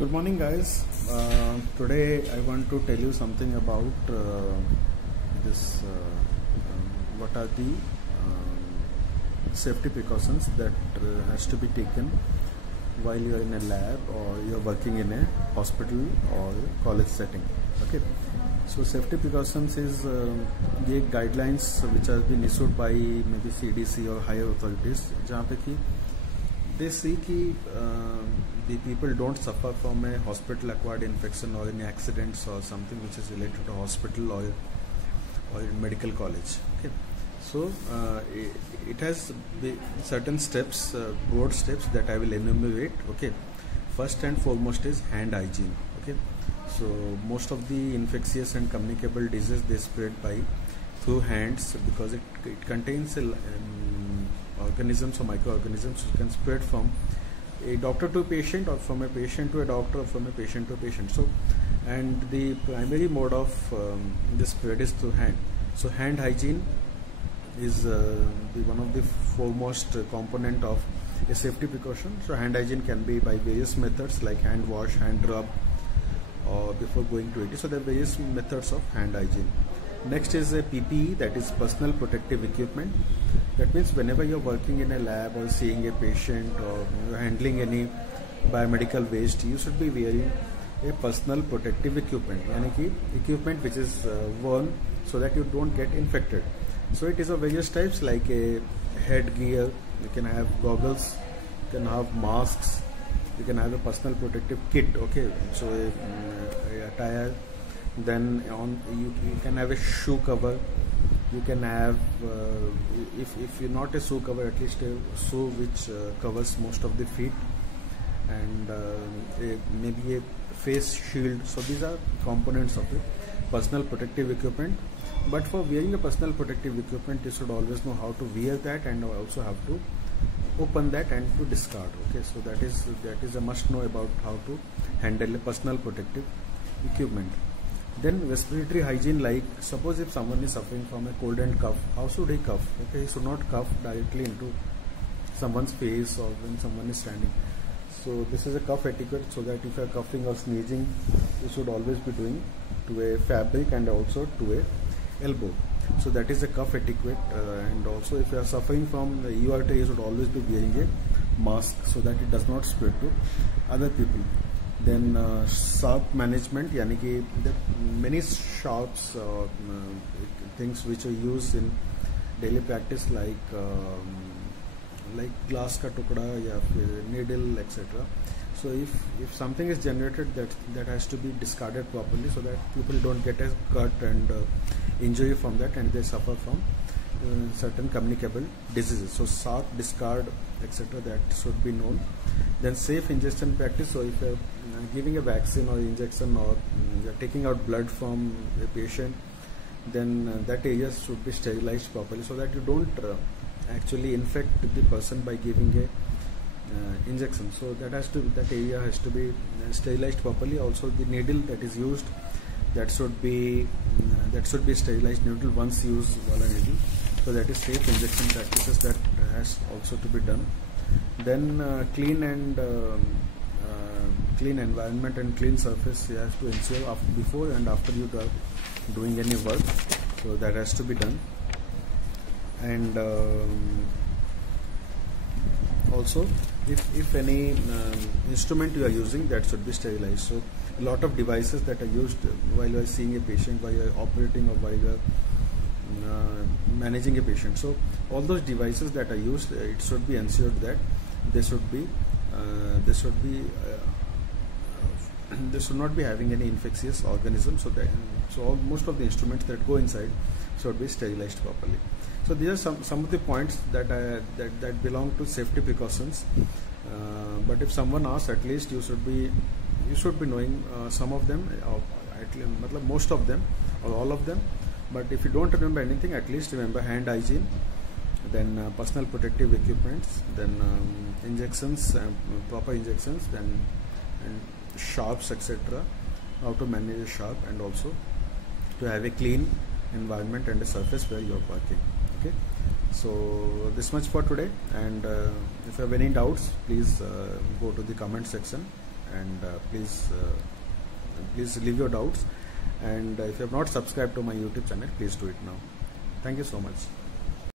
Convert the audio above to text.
Good morning, guys. Today I want to tell you something about this. What are the safety precautions that has to be taken while you are in a lab or you are working in a hospital or college setting? Okay. So safety precautions is the guidelines which have been issued by maybe CDC or higher authorities, जहाँ पे कि they see the people don't suffer from a hospital acquired infection or any accidents or something which is related to hospital or medical college. Okay, so it has certain steps, broad steps that I will enumerate. Okay, first and foremost is hand hygiene. Okay, so most of the infectious and communicable diseases they spread through hands because it contains organisms or microorganisms which can spread from a doctor to a patient or from a patient to a doctor or from a patient to a patient. So, and the primary mode of this spread is through hand. So hand hygiene is one of the foremost component of a safety precaution. So hand hygiene can be by various methods like hand wash, hand rub, or before going to it. So there are various methods of hand hygiene. Next is a PPE, that is personal protective equipment. That means whenever you're working in a lab or seeing a patient or you're handling any biomedical waste, you should be wearing a personal protective equipment, yani ki equipment which is worn so that you don't get infected. So it is of various types like a headgear, you can have goggles, you can have masks, you can have a personal protective kit, okay, so a attire, then you can have a shoe cover, you can have if you're not a shoe cover, at least a shoe which covers most of the feet, and maybe a face shield. So these are components of it, personal protective equipment. But for wearing a personal protective equipment, you should always know how to wear that and also have to open that and to discard. Okay, so that is a must know about how to handle a personal protective equipment. Then respiratory hygiene, like suppose if someone is suffering from a cold and cough, how should he cough? Okay, he should not cough directly into someone's face or when someone is standing. So this is a cough etiquette, so that if you are coughing or sneezing, you should always be doing to a fabric and also to a elbow. So that is a cough etiquette, and also if you are suffering from the URT, you should always be wearing a mask so that it does not spread to other people. Then sharp management, yani ki many sharps things which are used in daily practice like glass ka tukda ya needle, etc. So if something is generated, that has to be discarded properly so that people don't get a cut and injury from that and they suffer from certain communicable diseases. So sharp discard, etc., that should be known. Then safe ingestion practice. So if you're giving a vaccine or injection or you're taking out blood from a patient, then that area should be sterilized properly so that you don't actually infect the person by giving a injection. So that area has to be sterilized properly. Also the needle that is used, that should be sterilized needle once used while a needle. So that is safe injection practices that has also to be done. Then clean environment and clean surface you have to ensure before and after you are doing any work. So that has to be done. And also if any instrument you are using, that should be sterilized. So a lot of devices that are used while you are seeing a patient, while you are operating or while you are managing a patient. So all those devices that are used, it should be ensured that they should not be having any infectious organisms. So most of the instruments that go inside should be sterilized properly. So these are some of the points that belong to safety precautions. But if someone asks, at least you should be knowing some of them, or at least most of them or all of them. But if you don't remember anything, at least remember hand hygiene, then personal protective equipments, then injections, proper injections, then and sharps, etc. How to manage a sharp, and also to have a clean environment and a surface where you are working. Okay, so this much for today, and if you have any doubts, please go to the comment section and please leave your doubts, and if you have not subscribed to my YouTube channel, please do it now. Thank you so much.